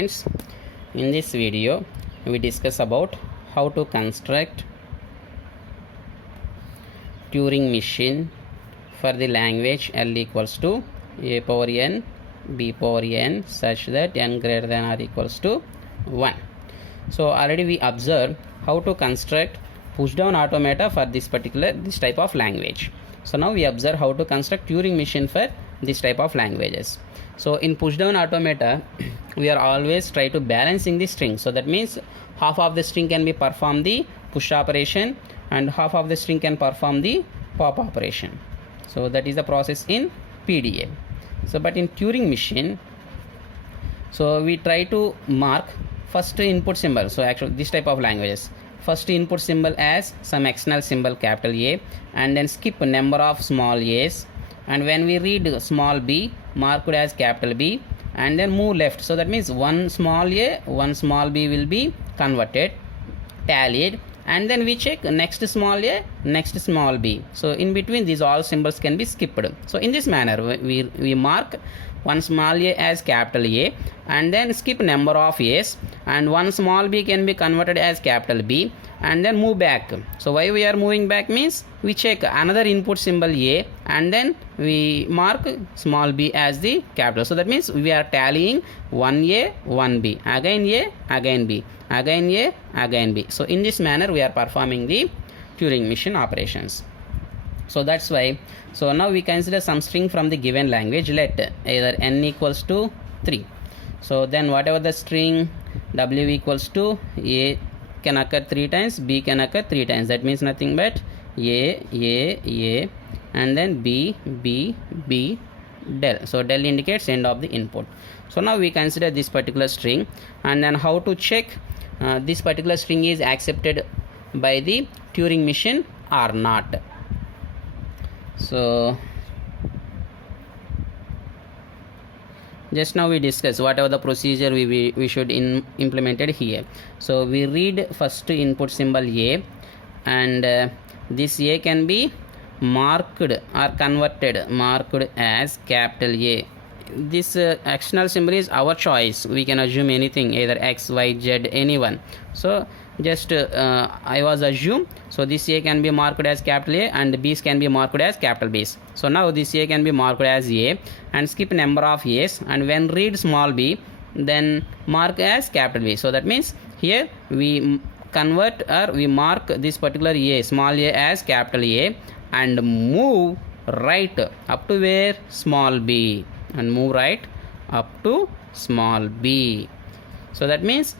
friends, in this video we discuss about how to construct Turing machine for the language L equals to a power n b power n such that n greater than or equals to 1. So already we observed how to construct push down automata for this type of language. So now we observe how to construct Turing machine for this type of languages. So in push down automata we are always try to balancing the string. So that means half of the string can be perform the push operation and half of the string can perform the pop operation. So that is the process in PDA. So but in Turing machine, so we try to mark first input symbol. So actually this type of languages, first input symbol as some external symbol capital A, and then skip number of small a's, and when we read small b, marked as capital B, and then move left. So that means one small a, one small b will be converted, tallied, and then we check next small a, next small b. So in between these all symbols can be skipped. So in this manner we mark one small a as capital A and then skip number of a's, and one small b can be converted as capital B and then move back. So why we are moving back means we check another input symbol A and then we mark small b as the capital. So that means we are tallying 1a 1b, again a again b, again a again b. So in this manner we are performing the Turing machine operations. So that's why, so now we consider some string from the given language. Let either n equals to 3. So then whatever the string w equals to a can occur 3 times, b can occur 3 times. That means nothing but a and then b del. So del indicates end of the input. So now we consider this particular string, and then how to check this particular string is accepted by the Turing machine or not. So just now we discuss whatever the procedure we should implemented here. So we read first input symbol a, and this a can be marked or converted, marked as capital A. This external symbol is our choice. We can assume anything, either x, y, z, anyone. So just I was assume. So this a can be marked as capital A and b's can be marked as capital B's. So now this a can be marked as a and skip number of a's, and when read small b then mark as capital B. So that means here we convert or we mark this particular a, small a, as capital A and move right up to where small b, and move right up to small b. So that means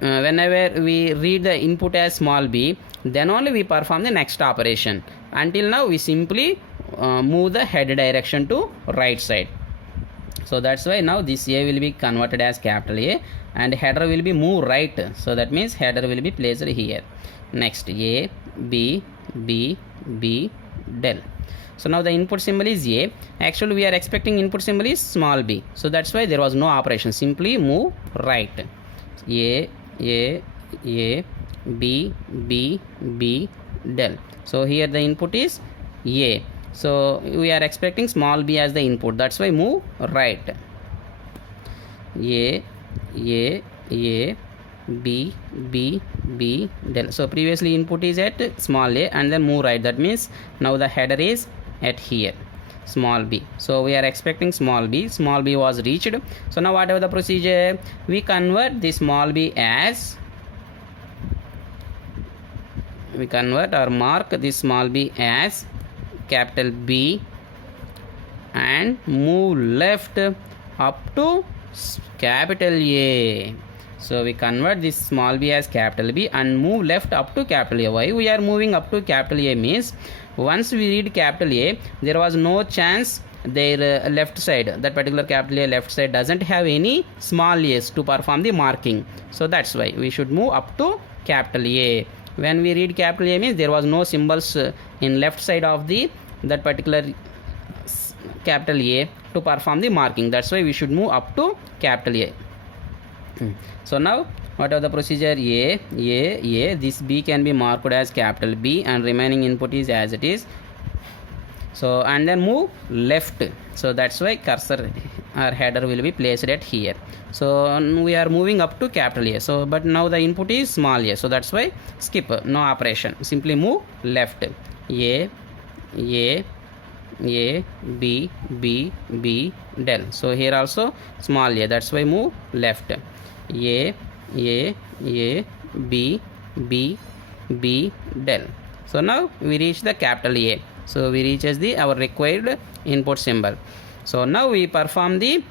whenever we read the input as small b, then only we perform the next operation. Until now we simply move the head direction to right side. So that's why now this a will be converted as capital A and header will be moved right. So that means header will be placed here. Next a b del. So now the input symbol is a. Actually we are expecting input symbol is small b. So that's why there was no operation. Simply move right. A b del. So here the input is a. So we are expecting small b as the input. That's why move right. A b del. So previously input is at small a and then move right. That means now the header is at here, small b. So we are expecting small b was reached. So now whatever the procedure, we convert this small b as, we convert or mark this small b as capital B and move left up to capital A. So we convert this small b as capital B and move left up to capital A. Why we are moving up to capital A means once we read capital A, there was no chance their left side, that particular capital A left side doesn't have any small a's to perform the marking. So that's why we should move up to capital A. When we read capital A means there was no symbols in left side of that particular capital A to perform the marking. That's why we should move up to capital A. So now whatever the procedure a, this b can be marked as capital B and remaining input is as it is. So and then move left. So that's why cursor our header will be placed at here. So we are moving up to capital A. So but now the input is small a, so that's why skip, no operation, simply move left. A B B del. So here also small a, that's why move left. A B B del. So now we reach the capital A. So we reach as the our required input symbol. So now we perform the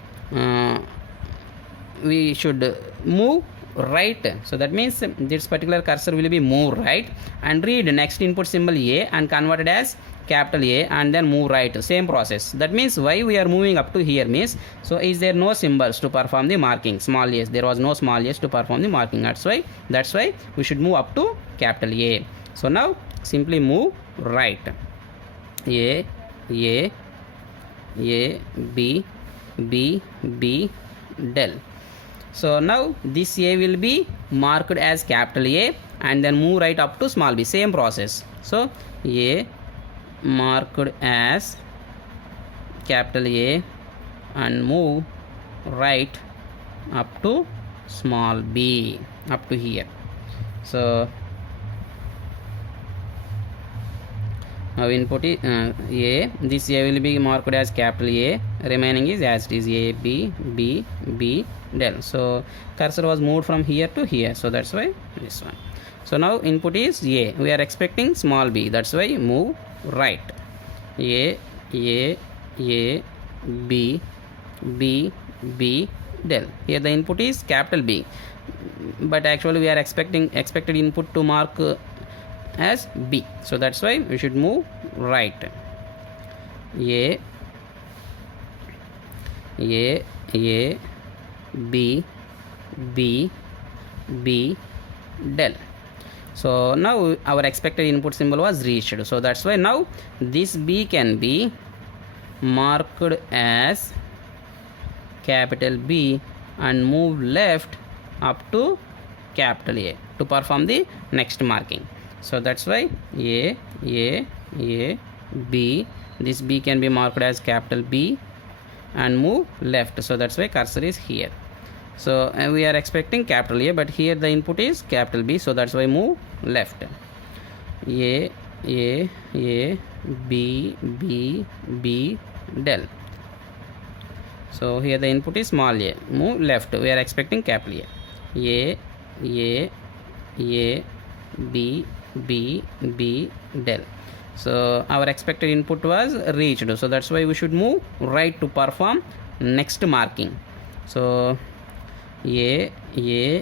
we should move right. So that means this particular cursor will be move right and read next input symbol A and convert it as capital A and then move right, same process. That means why we are moving up to here means, so is there no symbols to perform the marking, small a, there was no small a to perform the marking, that's why we should move up to capital A. So now simply move right. A B del. So now this A will be marked as capital A and then move right up to small b, same process. So A marked as capital A and move right up to small b, up to here. So now input is A, this A will be marked as capital A, remaining is as it is A B del. So cursor was moved from here to here, so that's why this one. So now input is A, we are expecting small b, that's why move right. A B del. Here the input is capital B, but actually we are expected input to mark as B, so that's why we should move right. A B del. So now our expected input symbol was reached, so that's why now this B can be marked as capital B and move left up to capital A to perform the next marking. So that's why A B, this B can be marked as capital B and move left, so that's why cursor is here. So we are expecting capital A, but here the input is capital B, so that's why move left. A B del. So here the input is small a, move left, we are expecting capital A. B del. So our expected input was reached, so that's why we should move right to perform next marking. So A B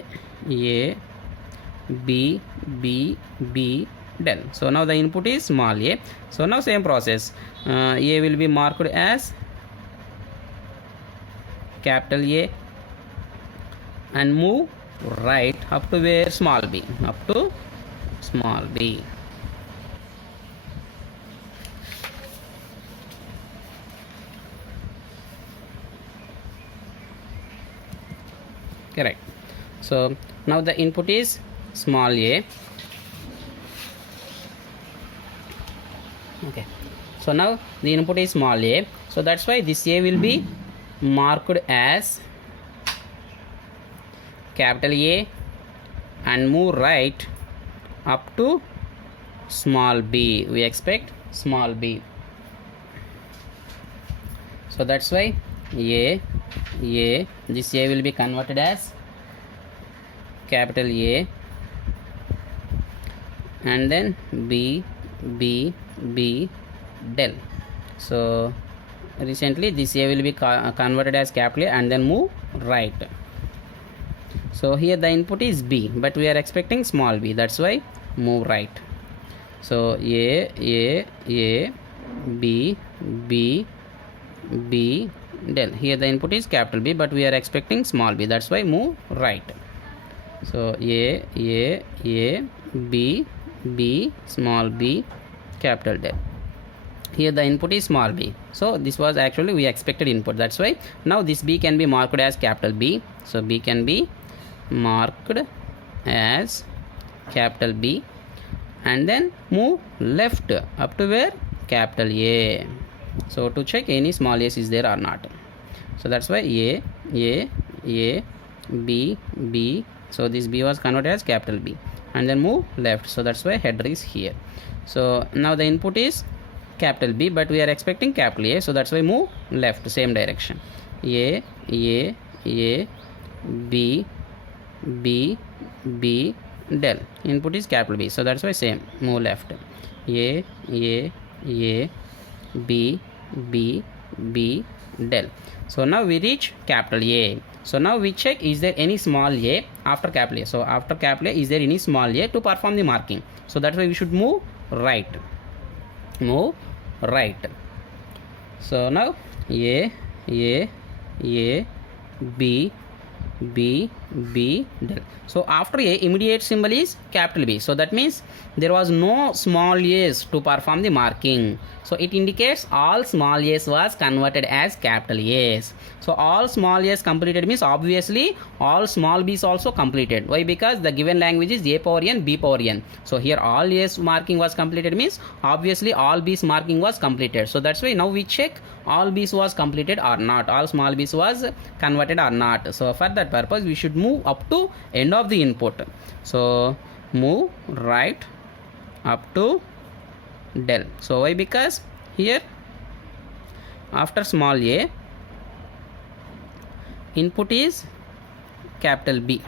del. So now the input is small a, so now same process, A will be marked as capital A and move right up to where, small b, up to small b. Correct. So now the input is small a. Okay, so now the input is small a, so that's why this A will be marked as capital A and move right up to small b, we expect small b. So that's why this A will be converted as capital A and then B del. So recently this A will be converted as capital A and then move right. So here the input is B, but we are expecting small b, that's why move right. So A B del. Here the input is capital B, but we are expecting small b, that's why move right. So A B small b capital del. Here the input is small b, so this was actually we expected input, that's why now this B can be marked as capital B. So B can be marked as capital B and then move left up to where, capital A. So to check any small s is there or not. So that's why A, B, B. So this B was converted as capital B, and then move left. So that's why header is here. So now the input is capital B, but we are expecting capital A, so that's why move left, same direction. A, B, B, B, del. Input is capital B, so that's why same, move left. A, B, B, B, del. So now we reach capital A. So now we check, is there any small a after capital A? So after capital A, is there any small a to perform the marking? So that's why we should move right. Move right. So now A, B, B, B, del. So after A, immediate symbol is capital B. So that means there was no small a's to perform the marking. So it indicates all small a's was converted as capital A's. So all small a's completed means obviously all small b's also completed. Why? Because the given language is a power n, b power n. So here all a's marking was completed means obviously all b's marking was completed. So that's why now we check all b's was completed or not, all small b's was converted or not. So for that purpose we should move up to end of the input. So move right up to del. So why? Because here after small a, input is capital B.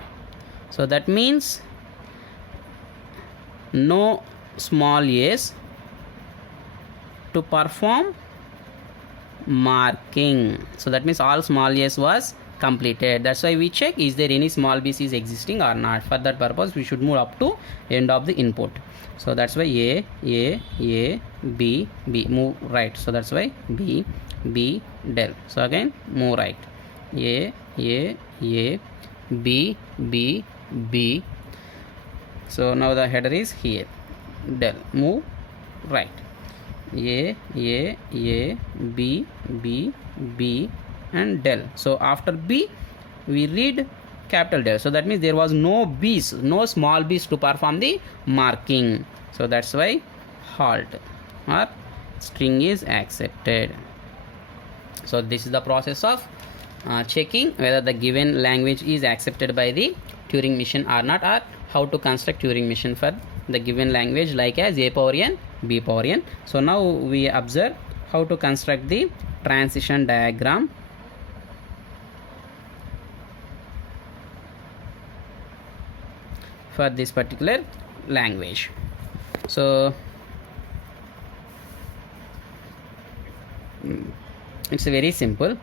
So that means no small a's to perform marking. So that means all small a's was completed. That's why we check, is there any small b's is existing or not. For that purpose we should move up to end of the input. So that's why A, B, B, move right. So that's why B, B, del. So again move right. A, B, B, B. So now the header is here. Del. Move right. A, B, B, B, and del. So after B we read capital del. So that means there was no b's, no small b's to perform the marking. So that's why halt or string is accepted. So this is the process of checking whether the given language is accepted by the Turing machine or not, or how to construct Turing machine for the given language like as a power n, b power n. So now we observe how to construct the transition diagram for this particular language. So it's very simple.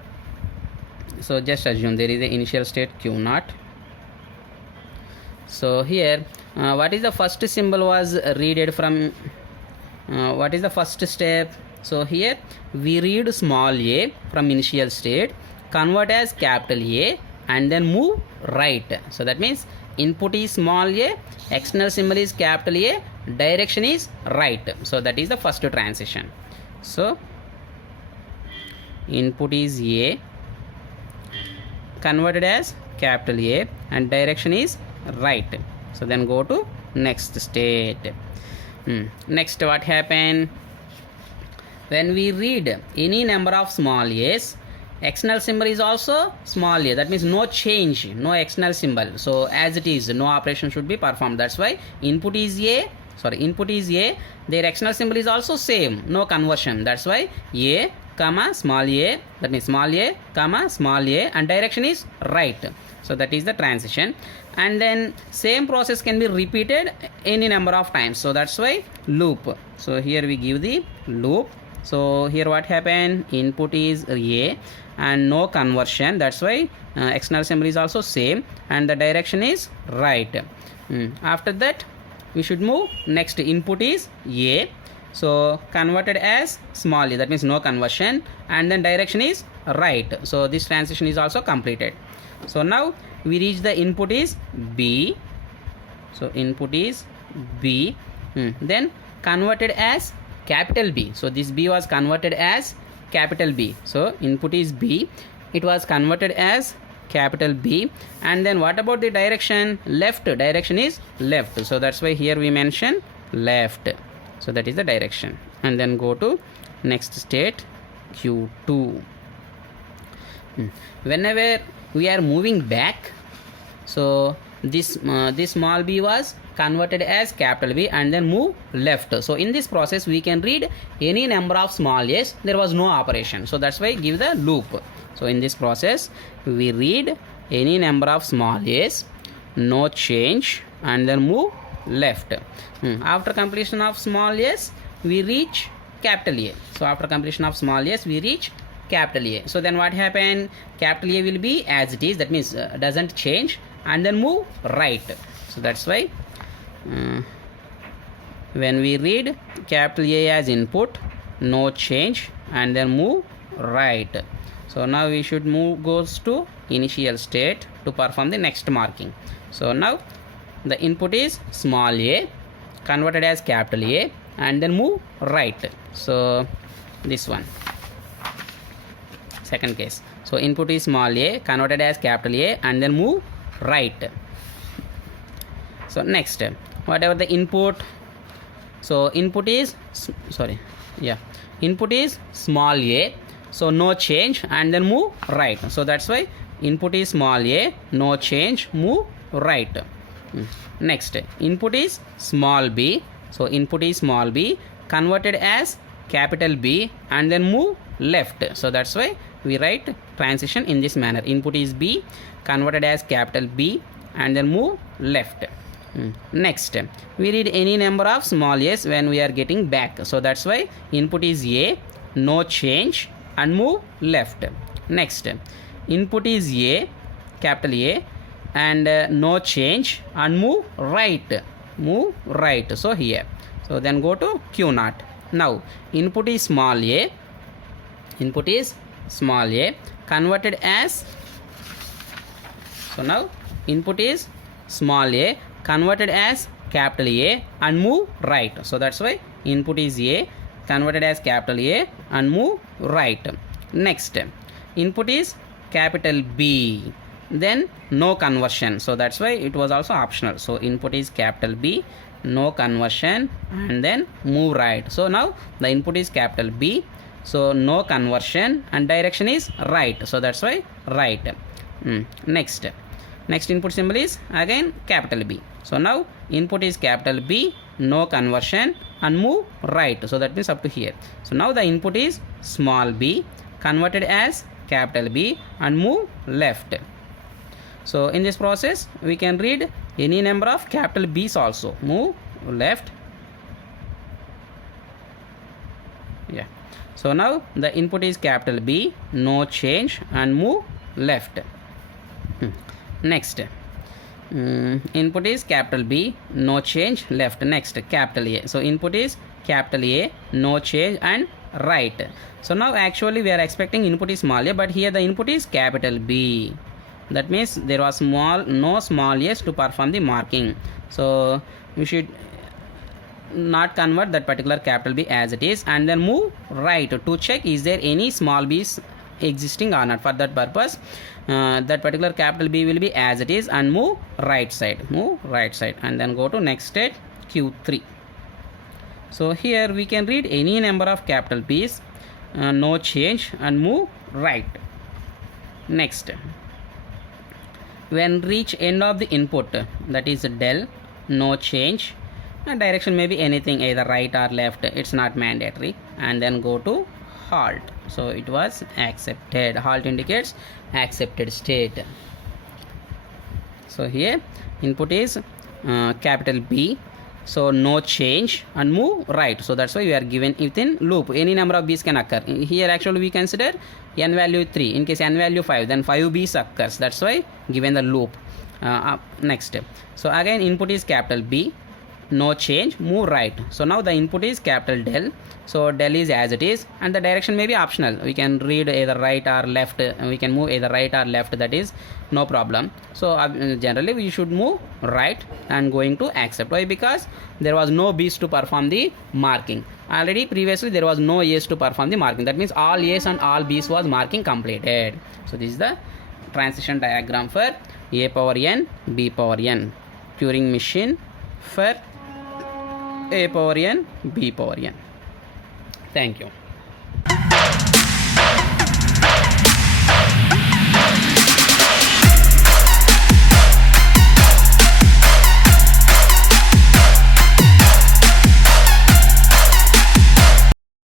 So just assume there is the initial state q0. So here what is the first symbol was read from what is the first step? So here we read small a from initial state, convert as capital A, and then move right. So that means input is small a, external symbol is capital A, direction is right. So that is the first transition. So input is A, converted as capital A, and direction is right. So then go to next state. Next what happened? When we read any number of small a's, external symbol is also small a. That means no change, no external symbol. So as it is, no operation should be performed. That's why input is A. Their external symbol is also same, no conversion. That's why A, comma, small a. That means small a, comma, small a, and direction is right. So that is the transition. And then same process can be repeated any number of times. So that's why loop. So here we give the loop. So here what happened? Input is A and no conversion. That's why external symbol is also same and the direction is right. After that we should move next. Input is A, so converted as small a. That means no conversion, and then direction is right. So this transition is also completed. So now we reach the input is B. So input is B, then converted as capital B. So this B was converted as capital B. So input is B, it was converted as capital B. And then what about the direction? Left. Direction is left. So that's why here we mention left. So that is the direction. And then go to next state Q2. Whenever we are moving back, so this small b was converted as capital B and then move left. So in this process we can read any number of small a's. There was no operation, so that's why give the loop. So in this process we read any number of small a's, no change, and then move left. After completion of small a's we reach capital A. So after completion of small a's we reach capital A. So then what happened? Capital A will be as it is, that means doesn't change, and then move right. So that's why when we read capital A as input, no change, and then move right. So now we should move goes to initial state to perform the next marking. So now the input is small a converted as capital A and then move right. So this one, second case. So input is small a converted as capital A and then move right. So next, whatever the input, so input is input is small a, so no change, and then move right. So that's why input is small a, no change, move right. Next, input is small b, so input is small b converted as capital B and then move left. So that's why we write transition in this manner. Input is b converted as capital B and then move left. Next, we read any number of small a's when we are getting back. So that's why input is a, no change, and move left. Next, input is a, capital A, and no change, and move right. Move right. So here. So then go to Q0. Now input is small a. Input is small a converted as. So now input is small a converted as capital A and move right. So that's why input is A converted as capital A and move right. Next, input is capital B, then no conversion. So that's why it was also optional. So input is capital B, no conversion, and then move right. So now the input is capital B, so no conversion, and direction is right. So that's why right. Next input symbol is again capital B. So now input is capital B, no conversion, and move right. So that means up to here. So now the input is small b converted as capital B and move left. So in this process we can read any number of capital B's also. Move left. Yeah. So now the input is capital B, no change, and move left. Next, input is capital B, no change, left. Next, capital A. So input is capital A, no change, and right. So now actually we are expecting input is small a, but here the input is capital B. That means there was no small a's to perform the marking. So we should not convert that particular capital B as it is and then move right to check is there any small b's existing or not. For that purpose that particular capital B will be as it is and move right side, and then go to next state Q3. So here we can read any number of capital B's, no change, and move right. Next, when reach end of the input, that is del, no change, and direction may be anything, either right or left, it's not mandatory, and then go to halt. So it was accepted. Halt indicates accepted state. So here input is capital B, so no change, and move right. So that's why we are given within loop. Any number of B's can occur. Here actually we consider n value 3. In case n value 5, then 5 B's occurs. That's why given the loop. Next, so again input is capital B, no change, move right. So now the input is capital del, so del is as it is, and the direction may be optional. We can read either right or left, we can move either right or left, that is no problem. So generally we should move right and going to accept. Why? Because there was no B's to perform the marking. Already previously there was no A's to perform the marking. That means all A's and all B's was marking completed. So this is the transition diagram for A power n, B power n, Turing machine for A power n, B power n. Thank you.